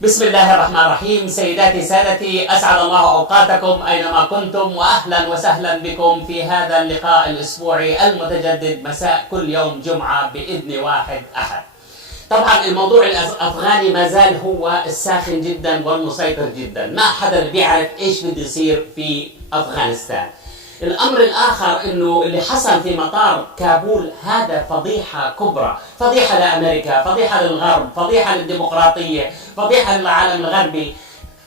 بسم الله الرحمن الرحيم. سيداتي سادتي، أسعد الله أوقاتكم أينما كنتم، وأهلا وسهلا بكم في هذا اللقاء الأسبوعي المتجدد مساء كل يوم جمعة بإذن واحد أحد. طبعا الموضوع الأفغاني ما زال هو الساخن جدا والمسيطر جدا، ما حدا بيعرف إيش بده يصير في أفغانستان. الأمر الآخر إنه اللي حصل في مطار كابول هذا فضيحة كبرى، فضيحة لأمريكا، فضيحة للغرب، فضيحة للديمقراطية، فضيحة للعالم الغربي.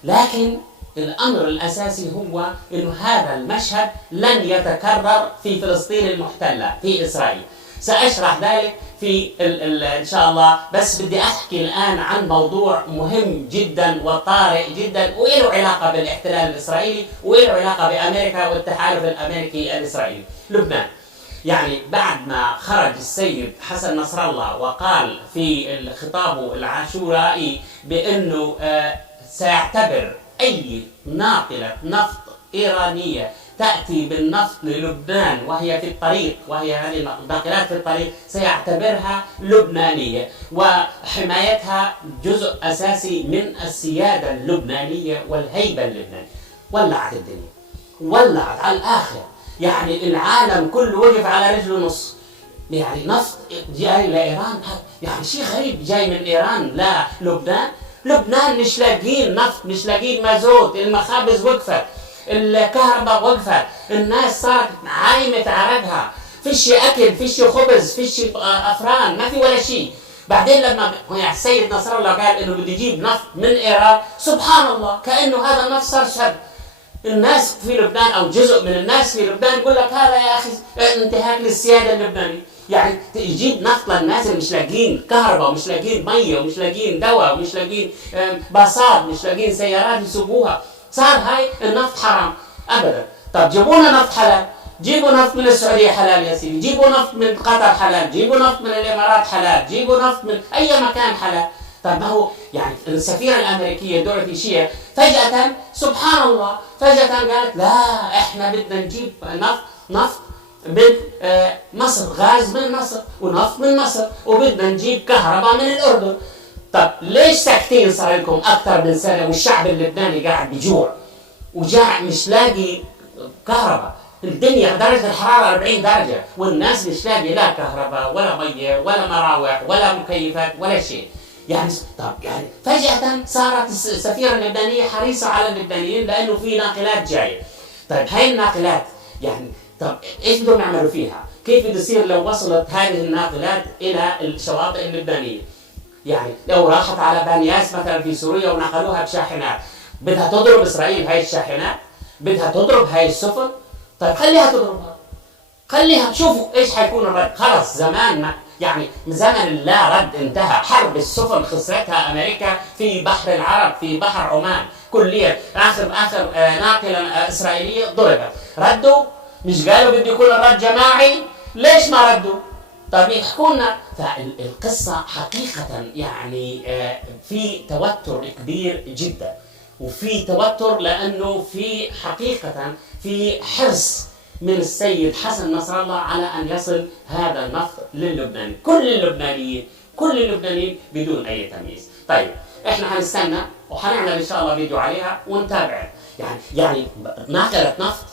لكن الأمر الأساسي هو إنه هذا المشهد لن يتكرر في فلسطين المحتلة في إسرائيل. سأشرح ذلك في إن شاء الله، بس بدي أحكي الآن عن موضوع مهم جدا وطارئ جدا، وله علاقة بالاحتلال الإسرائيلي وله علاقة بأمريكا والتحالف الأمريكي الإسرائيلي. لبنان، يعني بعد ما خرج السيد حسن نصر الله وقال في خطابه العاشورائي بأنه سيعتبر أي ناقلة نفط إيرانية تأتي بالنفط للبنان وهي في الطريق، وهي هذه الناقلات في الطريق، سيعتبرها لبنانية وحمايتها جزء أساسي من السيادة اللبنانية والهيبة اللبنانية. ولعت الدنيا، ولعت على الآخر، يعني العالم كله وقف على رجله نص. يعني نفط جاي لإيران، يعني شيء غريب جاي من إيران للبنان. لبنان مش لاقين نفط، مش لاقين مازوت، المخابز وقفت، الكهرباء وقفت، الناس صارت عايمة في عرقها، فيش أكل، فيش خبز، فيش أفران، ما في ولا شيء. بعدين لما السيد نصر الله قال إنه بده يجيب نفط من إيران، سبحان الله، كأنه هذا النفط صار شر. الناس في لبنان أو جزء من الناس في لبنان يقول لك هذا يا أخي انتهاك للسيادة اللبنانية. يعني يجيب نفط للناس اللي مش لاقين كهرباء ومش لاقين مية ومش لاقين دواء ومش لاقين باصات، مش لاقين سيارات يسوقوها. صار هاي النفط حرام ابدا. طب جيبوا لنا نفط حلال، جيبوا نفط من السعوديه حلال يا سيدي، جيبوا نفط من قطر حلال، جيبوا نفط من الامارات حلال، جيبوا نفط من اي مكان حلال. طب ما هو يعني السفيره الامريكيه دورثي شير فجاه سبحان الله فجاه قالت لا احنا بدنا نجيب نفط من مصر، غاز من مصر ونفط من مصر، وبدنا نجيب كهرباء من الاردن. طب ليش ساكتين صار لكم أكثر من سنة والشعب اللبناني قاعد بجوع وجاع مش لاقي كهرباء؟ الدنيا درجة الحرارة 40 درجة والناس مش لاقي لا كهرباء ولا مية ولا مراوح ولا مكيفات ولا شيء. يعني طب يعني فجأة صارت السفيرة اللبنانية حريصة على اللبنانيين لأنه في ناقلات جاية. طيب هاي الناقلات يعني طب ايش بدهم يعملوا فيها؟ كيف بده يصير لو وصلت هذه الناقلات إلى الشواطئ اللبنانية؟ يعني لو راحت على بانياس مثلا في سوريا ونقلوها بشاحنات، بدها تضرب إسرائيل هاي الشاحنات؟ بدها تضرب هاي السفن؟ طيب خليها تضربها، خليها تشوفوا ايش حيكون الرد. خلص زمان يعني زمن اللا رد انتهى. حرب السفن خسرتها أمريكا في بحر العرب، في بحر عمان كليا. آخر ناقلة إسرائيلية ضربت، ردوا؟ مش قالوا بده يكون الرد جماعي؟ ليش ما ردوا؟ طيب يحكوا لنا. فالقصة حقيقة يعني في توتر كبير جدا، وفي توتر لأنه في حقيقة في حرص من السيد حسن نصر الله على أن يصل هذا النفط للبنان، كل اللبنانيين بدون أي تمييز. طيب احنا هنستنى وحنعمل إن شاء الله فيديو عليها ونتابع. يعني ناقلة نفط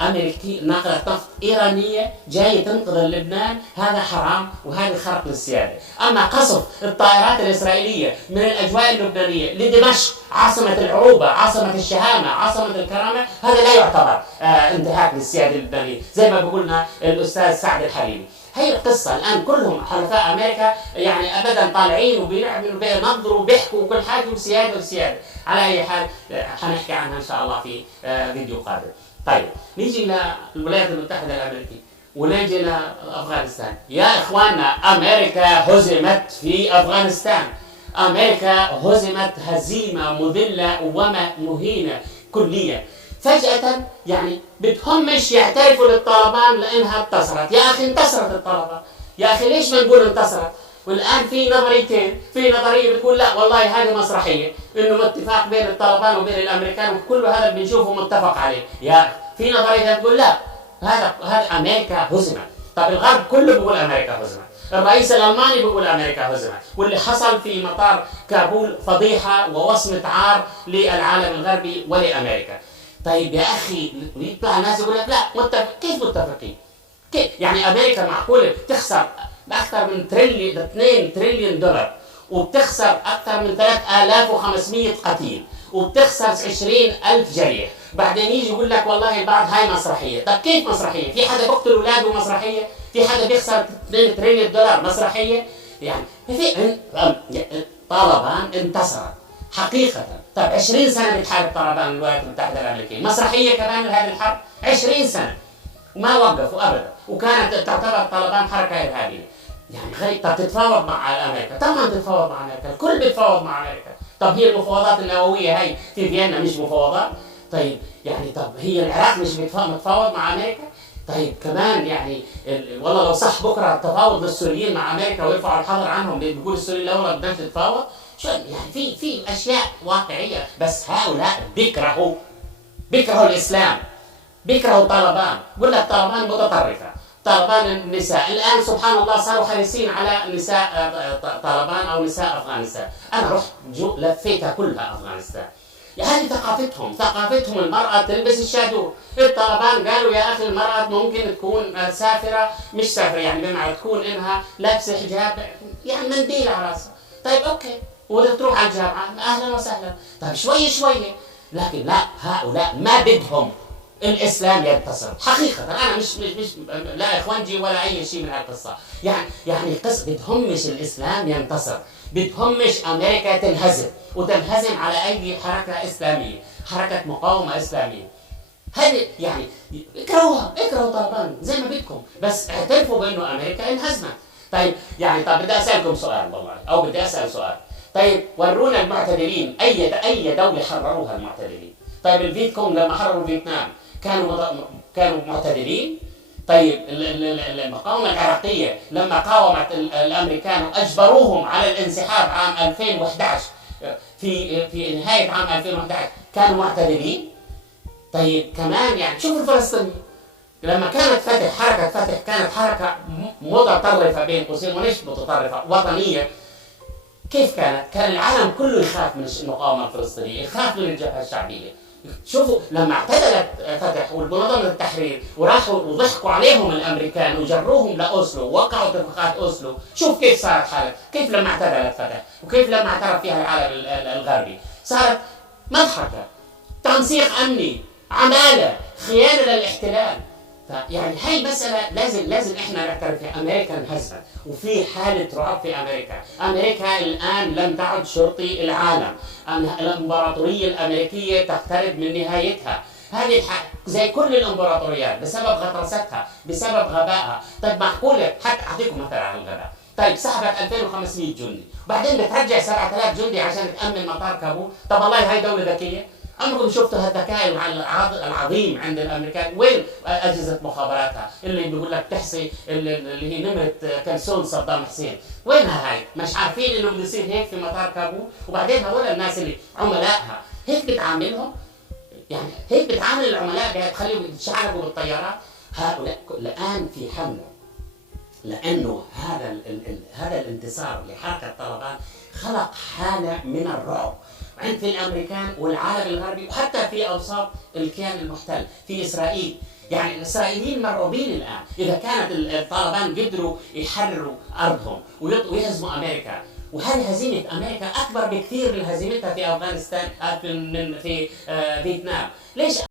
أمريكي، ناقلة نفط إيرانية جاية تنقذ لبنان، هذا حرام وهذا خرق للسيادة. أما قصف الطائرات الإسرائيلية من الأجواء اللبنانية لدمشق عاصمة العروبة، عاصمة الشهامة، عاصمة الكرامة، هذا لا يعتبر انتهاك للسيادة اللبنانية زي ما بقولنا الأستاذ سعد الحريري. هي القصة الآن كلهم حلفاء أمريكا يعني أبدا طالعين وبيعملوا بينظروا وبيحكوا وكل حاجة وسيادة. على أي حال حنحكي عنها إن شاء الله في فيديو قادم. طيب نيجي للولايات المتحدة الأمريكية ونيجي لأفغانستان. يا إخواننا أمريكا هزمت في أفغانستان، أمريكا هزمت هزيمة مذلة ومهينة كليا. فجأة يعني بدهم مش يعترفوا للطالبان لأنها انتصرت. يا أخي انتصرت الطالبان، يا أخي ليش ما نقول انتصرت؟ والآن في نظريتين، في نظرية بتقول لا والله هذه مسرحية، إنه اتفاق بين الطالبان وبين الأمريكان وكل هذا بنشوفه متفق عليه. يا في نظرية بتقول لا هذا أمريكا هزمت. طب الغرب كله بيقول أمريكا هزمت، الرئيس الألماني بيقول أمريكا هزمت، واللي حصل في مطار كابول فضيحة ووصمة عار للعالم الغربي ولأمريكا. طيب يا أخي يطلع الناس يقول لك لا كيف متفقين؟ كيف؟ يعني أمريكا معقولة تخسر أكثر من 2 تريليون دولار، وبتخسر أكثر من 3500 قتيل، وبتخسر 20,000 جريح، بعدين يجي يقول لك والله البعض هاي مسرحية. طب كيف مسرحية؟ في حدا بيقتل أولاده مسرحية؟ في حدا بيخسر 2 تريليون دولار مسرحية؟ يعني في طالبان انتصرت حقيقة. طب 20 سنة بتحارب طالبان الولايات المتحدة الأمريكية، مسرحية كمان لهذه الحرب 20 سنة وما وقفوا أبدا، وكانت تعتبر طالبان حركة إرهابية. يعني غريب. طب تتفاوض مع أمريكا؟ طبعا تتفاوض مع أمريكا، الكل بيتفاوض مع أمريكا. طب هي المفاوضات النووية هي في فيينا مش مفاوضات؟ طيب يعني طب هي العراق مش متفاوض مع أمريكا؟ طيب كمان يعني والله لو صح بكره التفاوض للسوريين مع امريكا ويرفعوا الحظر عنهم، بيقول السوريين لا والله بدنا نتفاوض. شو يعني في اشياء واقعيه، بس هؤلاء بيكرهوا الاسلام، بيكرهوا طالبان. بقول لك طالبان متطرفه، طالبان النساء الان سبحان الله صاروا حريصين على نساء طالبان او نساء افغانستان. انا رحت لفيتها كلها افغانستان. هذه ثقافتهم المرأة تلبس الشادور. الطالبان قالوا يا أخي المرأة ممكن تكون سافرة، مش سافرة يعني بمعنى تكون إنها لابسة حجاب يعني منديل على راسها. طيب أوكي، وبدها تروح على الجامعة أهلا وسهلا. طيب شوية لكن لا، هؤلاء ما بدهم الإسلام ينتصر حقيقة. أنا مش لا إخوانجي ولا أي شيء من هالقصة. يعني قصة بدهم مش الإسلام ينتصر، بدهم مش أمريكا تنهزم على أيدي حركة إسلامية، حركة مقاومة إسلامية. هذه يعني اكرهوا طالبان زي ما بدكم، بس اعترفوا بأنه أمريكا انهزمت. طيب يعني بدي أسألكم سؤال والله، أو بدي أسأل سؤال. طيب ورونا المعتدلين، أي دولة حرروها المعتدلين؟ طيب الفيت كونغ لما حرروا فيتنام كانوا معتدلين؟ طيب المقاومة العراقية لما قاومت الأمريكان وأجبروهم على الانسحاب عام 2011 في نهاية عام 2011 كانوا معتدلين؟ طيب كمان يعني شوفوا الفلسطينيين لما كانت حركة فتح كانت حركة متطرفة بين قوسين ومش متطرفة وطنية. كيف كان العالم كله يخاف من المقاومة الفلسطينية، يخاف من الجبهة الشعبية. شوفوا لما اعتدلت فتح والمنظمة التحرير وراحوا وضحكوا عليهم الامريكان وجروهم لاوسلو ووقعوا اتفاقات اوسلو، شوف كيف صارت حالة، كيف لما اعتدلت فتح وكيف لما اعترف فيها العالم الغربي صارت مضحكة، تنسيق امني، عمالة، خيانة للاحتلال. يعني هاي مسألة لازم احنا نعترف فيها. امريكا انهزمت وفي حالة رعب في امريكا الان لم تعد شرطي العالم، الامبراطورية الامريكية تقترب من نهايتها. هذه زي كل الامبراطوريات بسبب غطرستها، بسبب غبائها. طيب معقولة حتى اعطيكم مثلا على الغباء، طيب سحبت 2500 جندي وبعدين بترجع 7000 جندي عشان تأمن مطار كابول. طب والله هاي دولة ذكية؟ عمركم شفتوا هالذكاء العظيم عند الامريكان؟ وين اجهزه مخابراتها اللي بيقول لك تحصي اللي هي نمره كلسون صدام حسين؟ وينها هاي؟ مش عارفين انه بده يصير هيك في مطار كابول؟ وبعدين هذول الناس اللي عملائها هيك بتعاملهم؟ يعني هيك بتعامل العملاء بتخليهم يتشعلقوا بالطيارات؟ هؤلاء الان في حمله، لانه هذا الانتصار لحركه طالبان خلق حاله من الرعب عند الامريكان والعالم الغربي وحتى في اوساط الكيان المحتل في اسرائيل. يعني الاسرائيليين مرعوبين الان. اذا كانت الطالبان قدروا يحرروا ارضهم ويهزموا امريكا، وهذه هزيمه امريكا اكبر بكثير من هزيمتها في افغانستان في فيتنام. ليش